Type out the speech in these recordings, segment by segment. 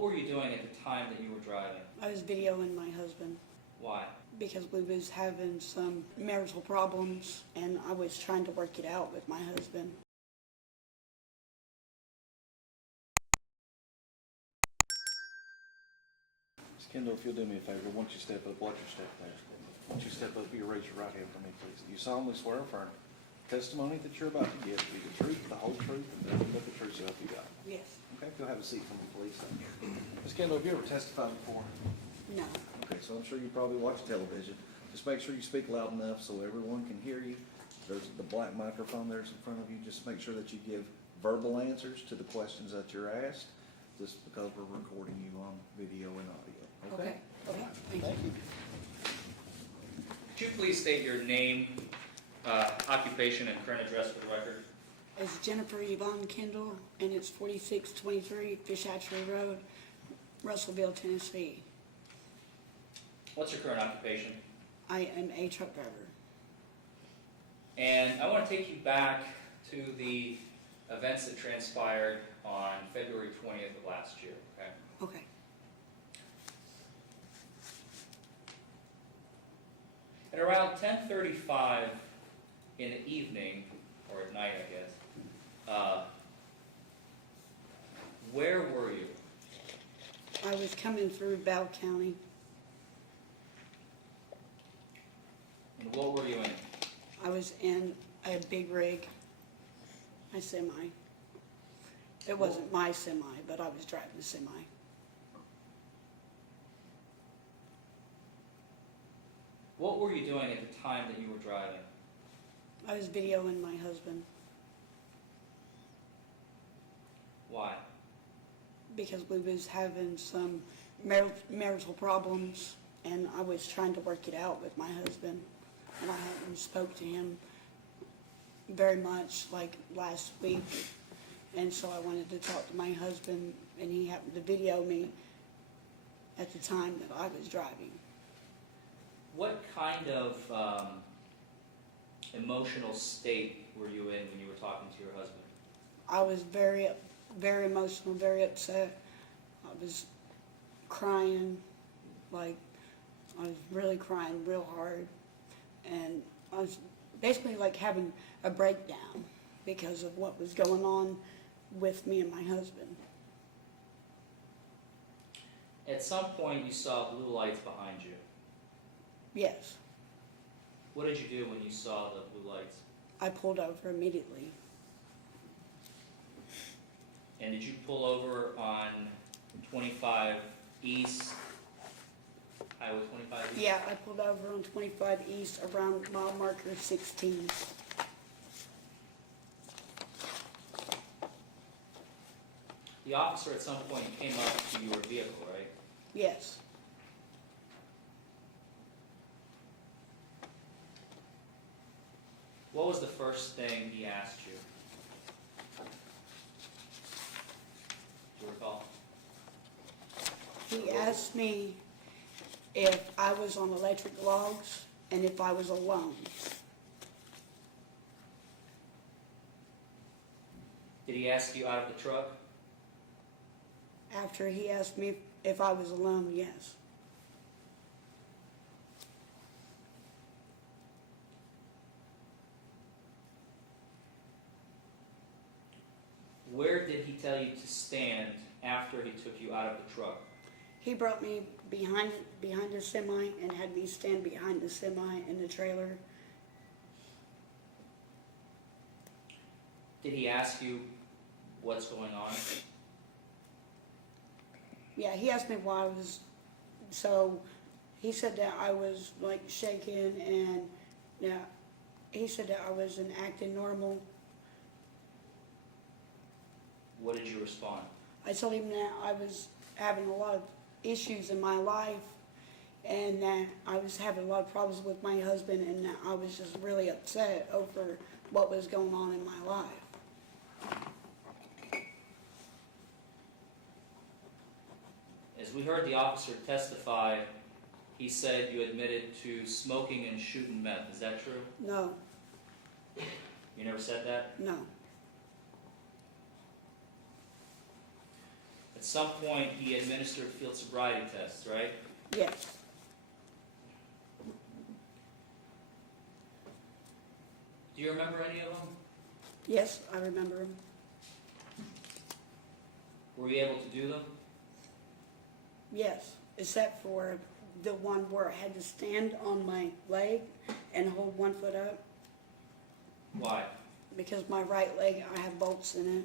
What were you doing at the time that you were driving? I was videoing my husband Why? because we was having some marital problems and I was trying to work it out with my husband. Ms. Kendall, if you'll do me a favor, once you step up, watch your step there. Once you step up, you raise your right hand for me, please. You solemnly swear or affirm testimony that you're about to give to be the truth, the whole truth, and nothing but the truth, so help you God. Yes. Okay, if you'll have a seat for me, please. Ms. Kendall, have you ever testified before? No. Okay, so I'm sure you probably watch television. Just make sure you speak loud enough so everyone can hear you. There's the black microphone there's in front of you. Just make sure that you give verbal answers to the questions that you're asked, just because we're recording you on video and audio. Okay? Okay. Thank you. Could you please state your name, occupation, and current address for the record? It's Jennifer Yvonne Kendall, and it's 4623 Fish Hatchery Road, Russellville, Tennessee. What's your current occupation? I am a truck driver. And I want to take you back to the events that transpired on February 20th of last year, okay? Okay. At around 10:35 in the evening, or at night, I guess, where were you? I was coming through Bell County. And what were you in? I was in a big rig, a semi. It wasn't my semi, but I was driving the semi. What were you doing at the time that you were driving? I was videoing my husband Why? because we was having some marital problems and I was trying to work it out with my husband. And I hadn't spoke to him very much like last week. And so I wanted to talk to my husband and he happened to video me at the time that I was driving. What kind of emotional state were you in when you were talking to your husband? I was very emotional, very upset. I was crying, like I was really crying real hard. And I was basically like having a breakdown because of what was going on with me and my husband. At some point you saw blue lights behind you. Yes, What did you do when you saw the blue lights? I pulled over immediately. And did you pull over on 25 East, Highway 25 East? Yeah, I pulled over on 25 East around mile marker 16. The officer at some point came up to your vehicle, right? Yes, What was the first thing he asked you? Do you recall? he asked me if I was on electric logs and if I was alone. Did he ask you out of the truck? After he asked me if I was alone, yes. Where did he tell you to stand after he took you out of the truck? He brought me behind the semi and had me stand behind the semi in the trailer. Did he ask you what's going on? Yeah, he asked me why I was, so he said that I was like shaking and yeah, he said that I wasn't acting normal. What did you respond? I told him that I was having a lot of issues in my life and that I was having a lot of problems with my husband and that I was just really upset over what was going on in my life. As we heard the officer testify, he said you admitted to smoking and shooting meth. Is that true? No, You never said that? no. At some point, he administered field sobriety tests, right? Yes. Do you remember any of them? Yes, I remember them. Were you able to do them? Yes, except for the one where I had to stand on my leg and hold 1 foot up, Why? because my right leg, I have bolts in it.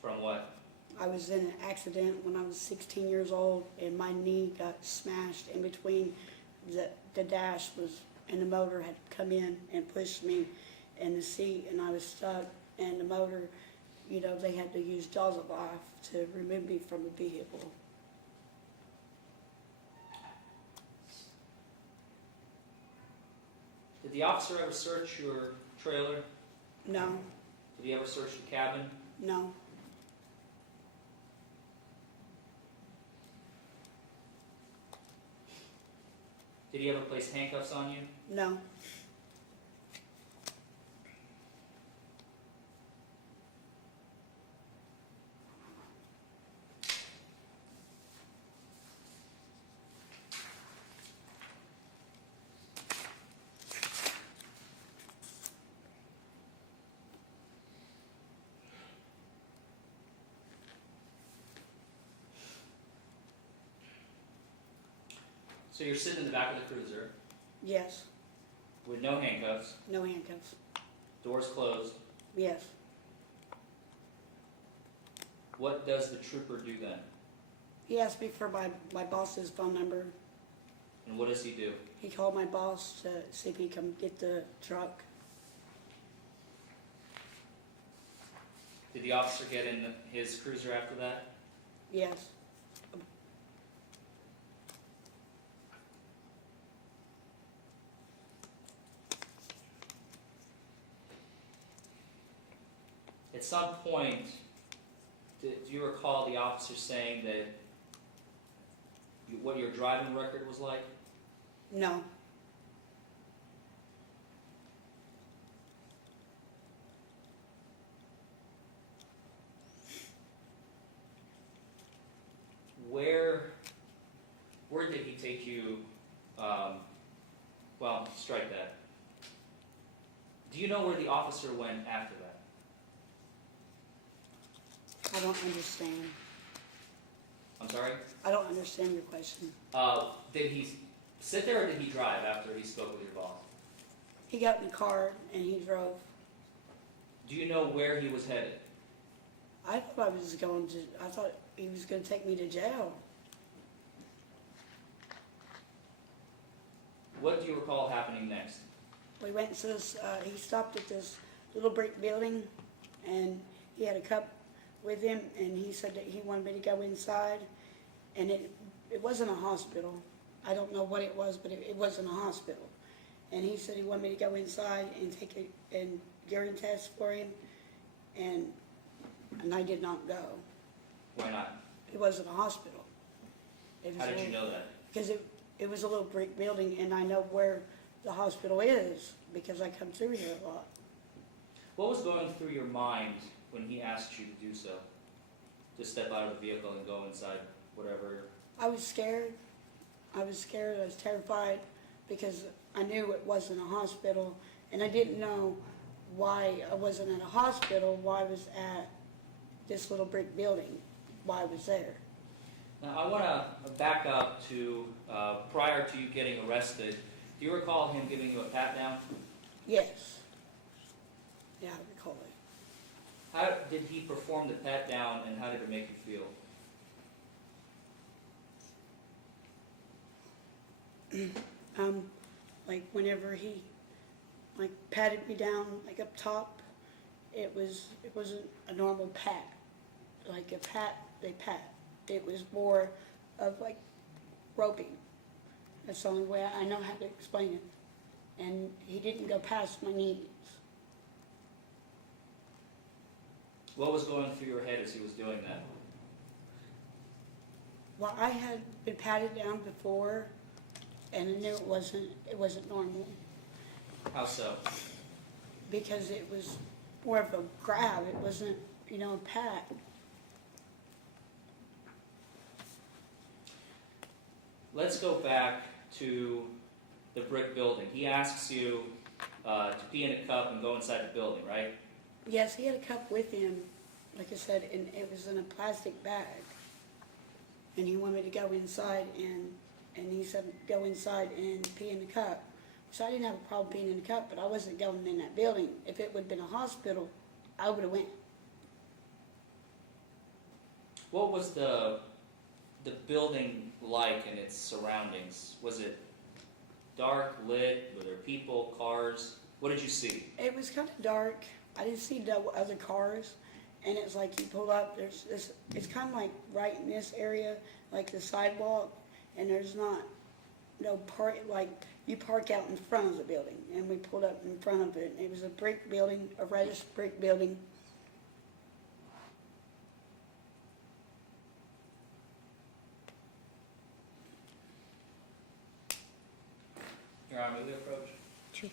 From what? I was in an accident when I was 16 years old, and my knee got smashed in between the dash was, and the motor had come in and pushed me in the seat, and I was stuck, and the motor, you know, they had to use jaws of life to remove me from the vehicle. Did the officer ever search your trailer? No, Did he ever search the cabin? no, Did he ever place handcuffs on you? no. So you're sitting in the back of the cruiser Yes, with no handcuffs, no handcuffs. doors closed. Yes. What does the trooper do then? He asked me for my boss's phone number. And what does he do? He called my boss to see if he'd come get the truck. Did the officer get in his cruiser after that? Yes. At some point, do you recall the officer saying that what your driving record was like? No. Where did he take you? Well, strike that. Do you know where the officer went after that? I don't understand. I'm sorry? I don't understand your question. Did he sit there or did he drive after he spoke with your boss? He got in the car and he drove. Do you know where he was headed? I thought he was going to take me to jail. What do you recall happening next? We went to this, he stopped at this little brick building, and he had a cup with him, and he said that he wanted me to go inside, and it wasn't a hospital. I don't know what it was, but it wasn't a hospital. And he said he wanted me to go inside and take a urine test for him, and I did not go. Why not? It wasn't a hospital. How did you know that? Because it was a little brick building, and I know where the hospital is because I come through here a lot. What was going through your mind when he asked you to do so? To step out of the vehicle and go inside whatever? I was scared. I was terrified because I knew it wasn't a hospital, and I didn't know why I wasn't at a hospital, why I was at this little brick building, why I was there. Now, I want to back up to prior to you getting arrested. Do you recall him giving you a pat down? Yes. Yeah, I recall it. How did he perform the pat down, and how did it make you feel? Like whenever he patted me down up top, it wasn't a normal pat. Like a pat, they pat. It was more of groping. That's the only way I know how to explain it. And he didn't go past my knees. What was going through your head as he was doing that? Well, I had been patted down before, and I knew it wasn't normal How so? because it was more of a grab. It wasn't, a pat. let's go back to the brick building. He asks you to pee in a cup and go inside the building, right? Yes, he had a cup with him, like I said, and it was in a plastic bag. And he wanted me to go inside and he said, go inside and pee in the cup. So I didn't have a problem peeing in the cup, but I wasn't going in that building. If it would have been a hospital, I would have went. What was the building like and its surroundings? Was it dark, lit? Were there people, cars? What did you see? It was kind of dark. I didn't see no other cars. And it's like you pull up, there's this, it's kind of like right in this area, like the sidewalk, and there's not no park, like you park out in front of the building. And we pulled up in front of it. It was a brick building, a reddish brick building. Your Honor, may we approach? Sure.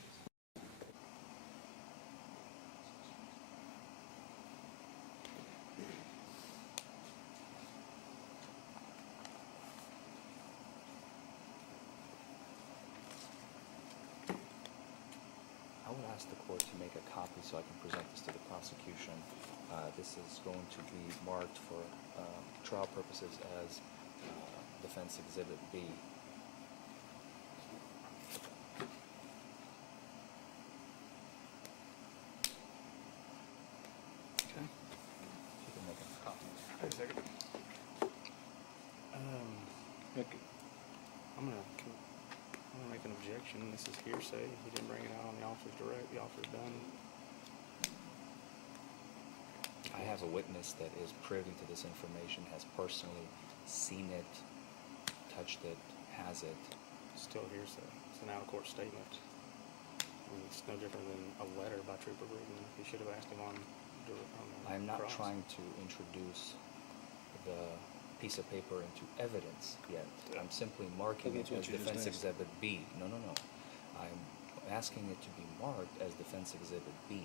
I would ask the court to make a copy so I can present this to the prosecution. This is going to be marked for trial purposes as Defense Exhibit B. Okay. You can make a copy. Wait a second. I'm gonna make an objection. This is hearsay. He didn't bring it out on the officer's direct. The officer's done. I have a witness that is privy to this information, has personally seen it, touched it, has it. Still hearsay. It's an out-of-court statement. I mean, it's no different than a letter by Trooper Brigman. He should have asked him on the I'm not cross. trying to introduce the piece of paper into evidence yet. I'm simply marking it That's what as you just Defense asked. Exhibit B. No. I'm asking it to be marked as Defense Exhibit B.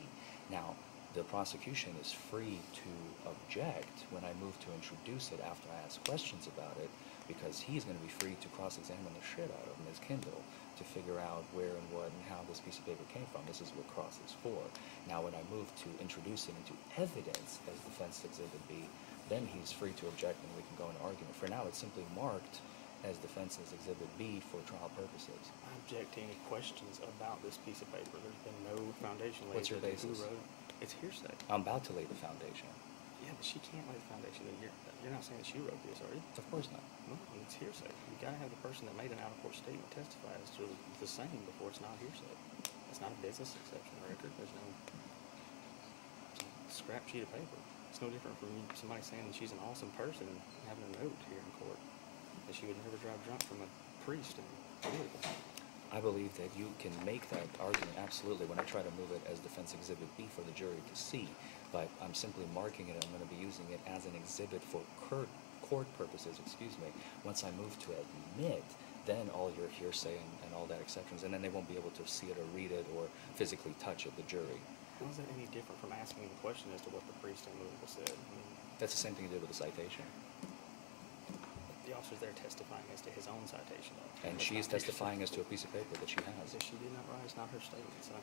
Now, the prosecution is free to object when I move to introduce it after I ask questions about it, because he's going to be free to cross-examine the shit out of Ms. Kendall to figure out where and what and how this piece of paper came from. This is what cross is for. Now, when I move to introduce it into evidence as Defense Exhibit B, then he's free to object and we can go into argument. For now, it's simply marked as Defense's Exhibit B for trial purposes. I object to any questions about this piece of paper. There's been no foundation laid. What's your for who basis? wrote it. It's hearsay. I'm about to lay the foundation. Yeah, but she can't lay the foundation. You're not saying that she wrote this, are you? Of course not. No, it's hearsay. You gotta have the person that made an out-of-court statement testify as to the same before it's not hearsay. It's not a business exception record. There's no scrap sheet of paper. It's no different from somebody saying that she's an awesome person and having a note here in court that she would never drive drunk from a priest in Louisville. I believe that you can make that argument, absolutely, when I try to move it as Defense Exhibit B for the jury to see. But I'm simply marking it, I'm going to be using it as an exhibit for court purposes, Once I move to admit, then all your hearsay and all that exceptions, and then they won't be able to see it or read it or physically touch it, the jury. How is that any different from asking the question as to what the priest in Louisville said? I mean, That's the same thing you did with the citation. the officer's there testifying as to his own citation. And That's she's not hearsay. testifying as to a piece of paper that she has. If she did not write, it's not her statement, so I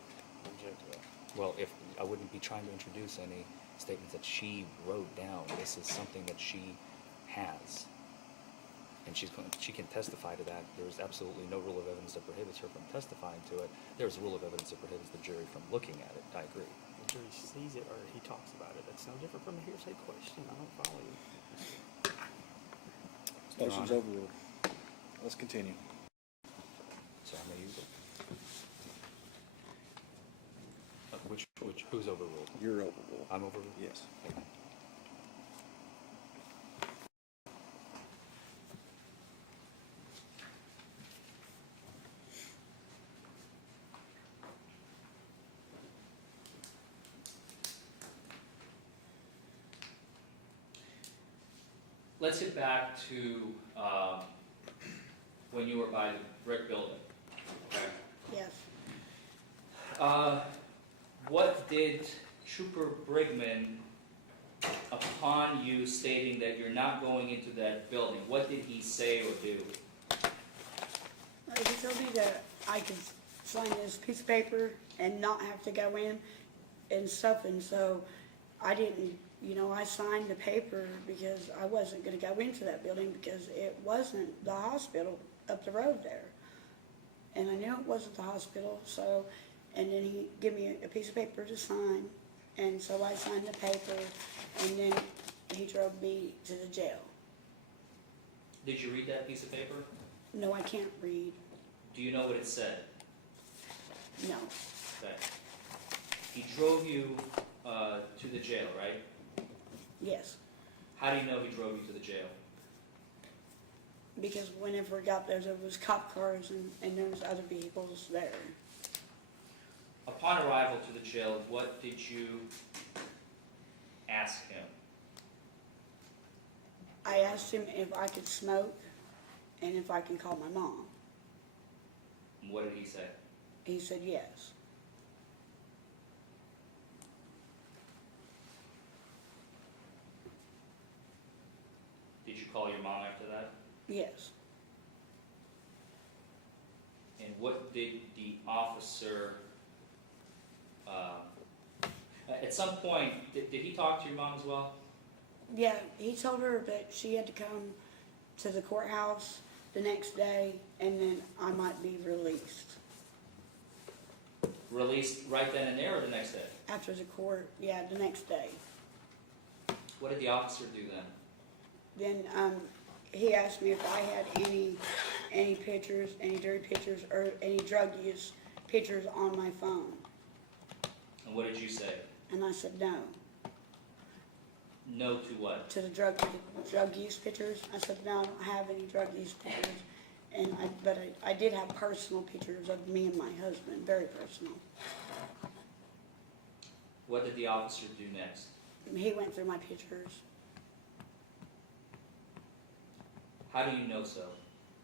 object to that. Well, if I wouldn't be trying to introduce any statements that she wrote down. This is something that she has. And she can testify to that. There's absolutely no rule of evidence that prohibits her from testifying to it. There's a rule of evidence that prohibits the jury from looking at it. I agree. The jury sees it or he talks about it. That's no different from a hearsay question. I don't follow you. Motion's overruled. Let's continue. So I may use it. Who's overruled? You're overruled. I'm overruled? Yes. Okay. Let's get back to when you were by the brick building. Okay. Yes. What did Trooper Brigman, upon you stating that you're not going into that building, what did he say or do? He told me that I could sign this piece of paper and not have to go in and stuff, and so I didn't, I signed the paper because I wasn't gonna go into that building because it wasn't the hospital up the road there. And I knew it wasn't the hospital, so, and then he gave me a piece of paper to sign, and so I signed the paper, and then he drove me to the jail. Did you read that piece of paper? No, I can't read, Do you know what it said? no. Okay. He drove you to the jail, right? Yes, How do you know he drove you to the jail? because whenever we got there was cop cars and there was other vehicles there. Upon arrival to the jail, what did you ask him? I asked him if I could smoke and if I can call my mom. And what did he say? He said yes. Did you call your mom after that? Yes. And what did the officer, at some point, did he talk to your mom as well? Yeah, he told her that she had to come to the courthouse the next day and then I might be released. Released right then and there or the next day? After the court, yeah, the next day. What did the officer do then? Then he asked me if I had any pictures, any dirty pictures, or any drug use pictures on my phone. And what did you say? And I said no. No to what? To the drug use pictures, I said no, I don't have any drug use pictures. But I did have personal pictures of me and my husband, very personal. What did the officer do next? He went through my pictures. How do you know so?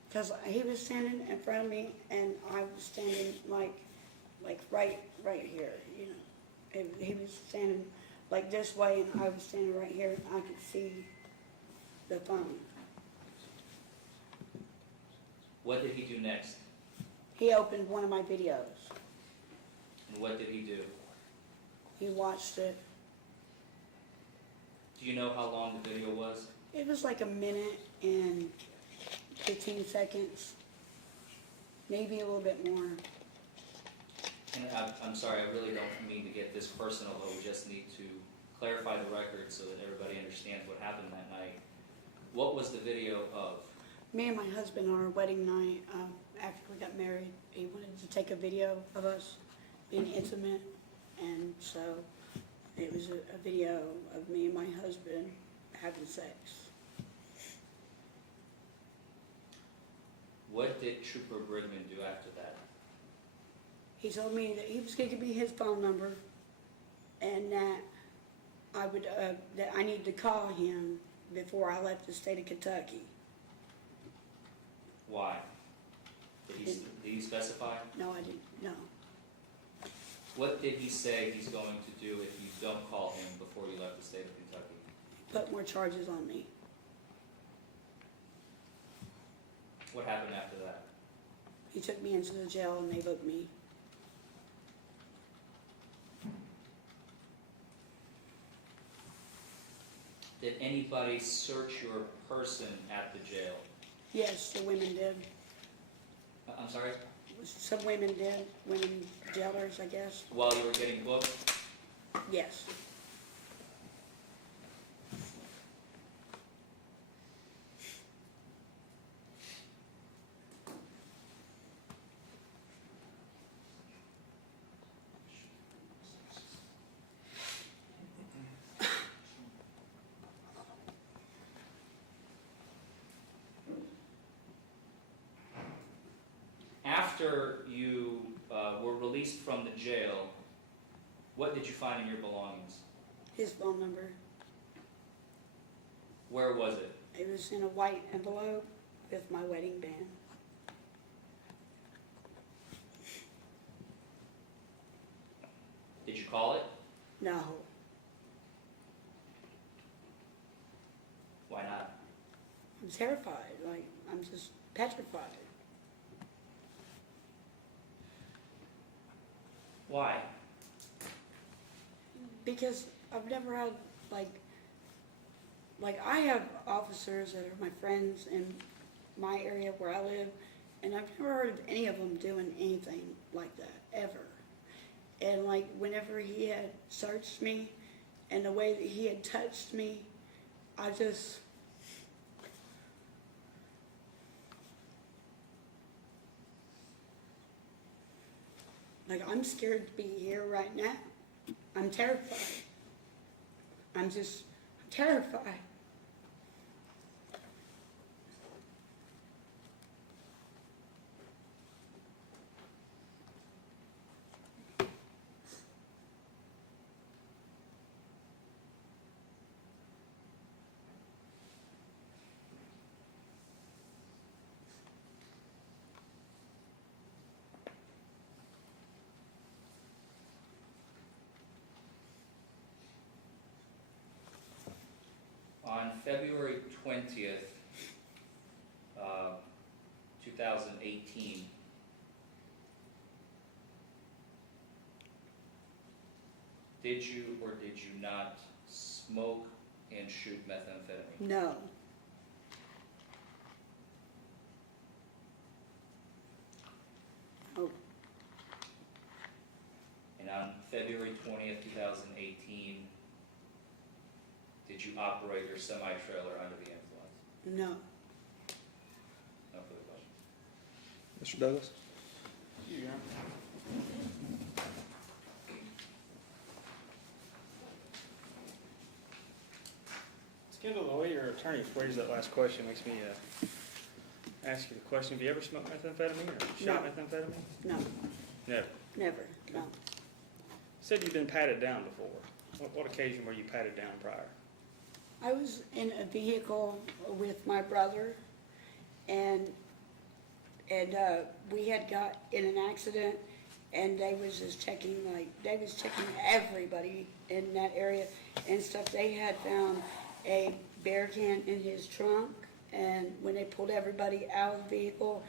Because he was standing in front of me, and I was standing like right here, And he was standing like this way, and I was standing right here, and I could see the phone. What did he do next? He opened one of my videos. And what did he do? He watched it. Do you know how long the video was? It was like a minute and 15 seconds, maybe a little bit more. And I'm sorry, I really don't mean to get this personal, but we just need to clarify the record so that everybody understands what happened that night. What was the video of? Me and my husband on our wedding night, after we got married, he wanted to take a video of us being intimate, and so it was a video of me and my husband having sex. What did Trooper Brigman do after that? He told me that he was going to give me his phone number, and that I need to call him before I left the state of Kentucky. Why? Did he specify? No, I didn't. No. What did he say he's going to do if you don't call him before you left the state of Kentucky? Put more charges on me. What happened after that? He took me into the jail and they booked me. Did anybody search your person at the jail? Yes, the women did. I'm sorry? Some women did. Women jailers, I guess. While you were getting booked? Yes. After you were released from the jail, what did you find in your belongings? His phone number. Where was it? It was in a white envelope with my wedding band. Did you call it? No, Why not? I'm terrified. Like, I'm just petrified. Why? Because I've never had, like I have officers that are my friends in my area where I live, and I've never heard of any of them doing anything like that, ever. And like, whenever he had searched me, and the way that he had touched me, I just, like, I'm scared to be here right now. I'm terrified. I'm terrified. On February 20th, 2018, did you or did you not smoke and shoot methamphetamine? No. Oh, And on February 20th, 2018, did you operate your semi-trailer under the influence? no. No further questions. Mr. Douglas? Kendall, the way your attorney phrased that last question makes me ask you the question: have you ever smoked methamphetamine or shot No. methamphetamine? No, Never. never, no. You said you've been patted down before. What occasion were you patted down prior? I was in a vehicle with my brother, and we had got in an accident, and they was just checking, they was checking everybody in that area and stuff. They had found a bear can in his trunk, and when they pulled everybody out of the vehicle,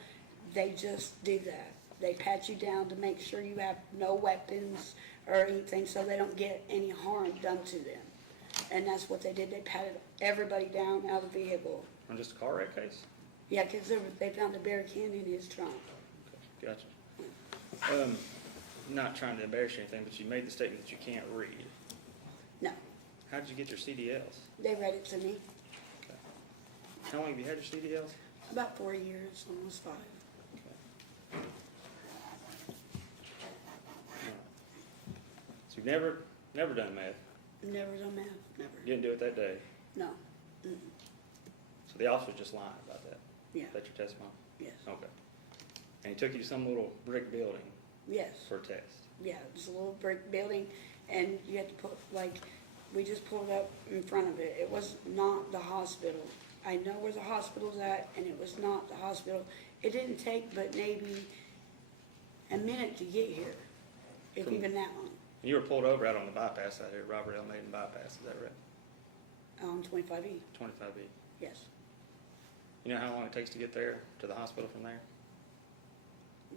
they just do that. They pat you down to make sure you have no weapons or anything, so they don't get any harm done to them. And that's what they did. They patted everybody down out of the vehicle. On just a car wreck case? Yeah, because they found a bear can in his trunk. Okay, gotcha. Not trying to embarrass you or anything, but you made the statement that you can't read. No, How did you get your CDLs? they read it to me. Okay. How long have you had your CDLs? About 4 years, almost 5. Okay. All right. So you've never done meth? Never done meth, never. You didn't do it that day? No. Mm-mm. So the officer just lied about that? Yeah, That's your testimony? yes. Okay. And he took you to some little brick building Yes, for a test? yeah, it was a little brick building, and you had to put, we just pulled up in front of it. It was not the hospital. I know where the hospital's at, and it was not the hospital. It didn't take but maybe a minute to get here, if From- even that long, You were pulled over out on the bypass out here, Robert L. Maiden bypass, is that right? on 25E, 25B. yes. You know how long it takes to get there, to the hospital from there?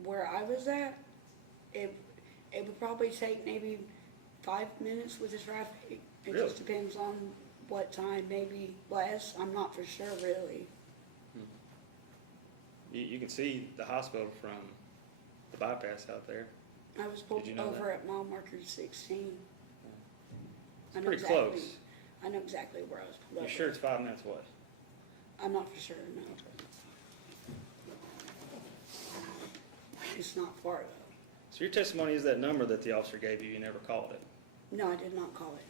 Where I was at, it would probably take maybe 5 minutes with the traffic. It Really? just depends on what time, maybe less. I'm not for sure, really. You can see the hospital from the bypass out there. I was pulled Did you know over at mile marker 16. I It's know pretty exactly- close. I know exactly where I was pulled over. You sure it's 5 minutes away? I'm not for sure, no. It's not far, though. So your testimony is that number that the officer gave you, you never called it. No, I did not call it.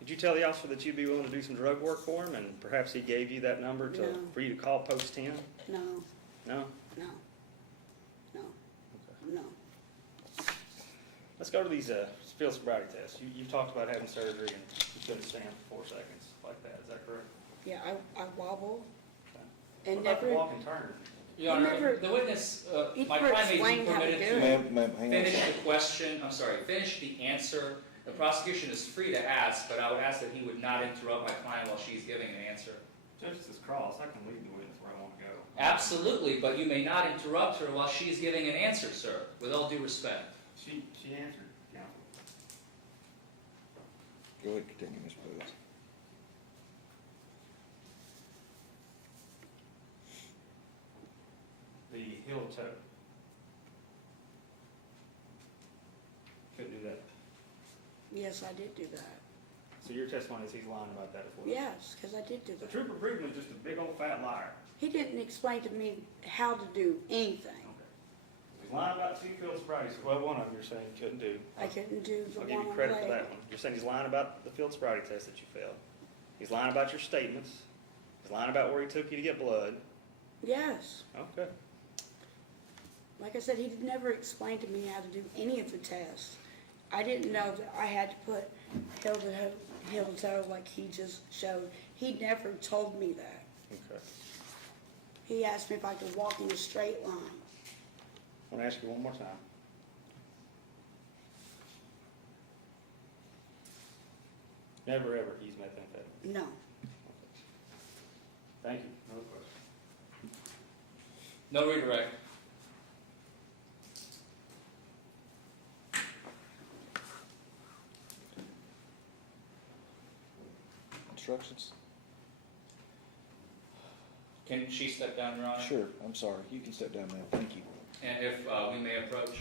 Did you tell the officer that you'd be willing to do some drug work for him, and perhaps he gave you that number No. for you to call post 10? No, No? no, no, Okay. no. Let's go to these field sobriety tests. You've talked about having surgery and you couldn't stand for 4 seconds like that. Is that correct? Yeah, I wobble Okay. and What about the never, walk and turn? Your Honor, never- the witness, he my never client may be explained how to permitted do to it. Ma'am, hang on a finish second. the question, finish the answer. The prosecution is free to ask, but I would ask that he would not interrupt my client while she's giving an answer. Justice is cross. I can lead the witness where I want to go. Absolutely, but you may not interrupt her while she's giving an answer, sir, with all due respect. She answered, counsel. Go ahead, continue, Ms. Booth. The heel toe. Couldn't do that. Yes, I did do that. So your testimony is he's lying about that as well? Yes, because I did do The that. trooper proven is just a big old fat liar. He didn't explain to me how to do anything. Okay. He's lying about two field sobriety. Well, one of them you're saying you couldn't do. I couldn't do the I'll one give on you the credit for leg. that one. You're saying he's lying about the field sobriety test that you failed. He's lying about your statements. He's lying about where he took you to get blood. Yes. Okay. Like I said, he never explained to me how to do any of the tests. I didn't know that I had to put heel to toe like he just showed. He never told me that. Okay. He asked me if I could walk in a straight line. I want to ask you one more time. Never ever used methamphetamine. No. Thank you. Another question. No redirect. Instructions? Can she step down, Your Honor? Sure, I'm sorry. You can step down now. Thank you. And if we may approach.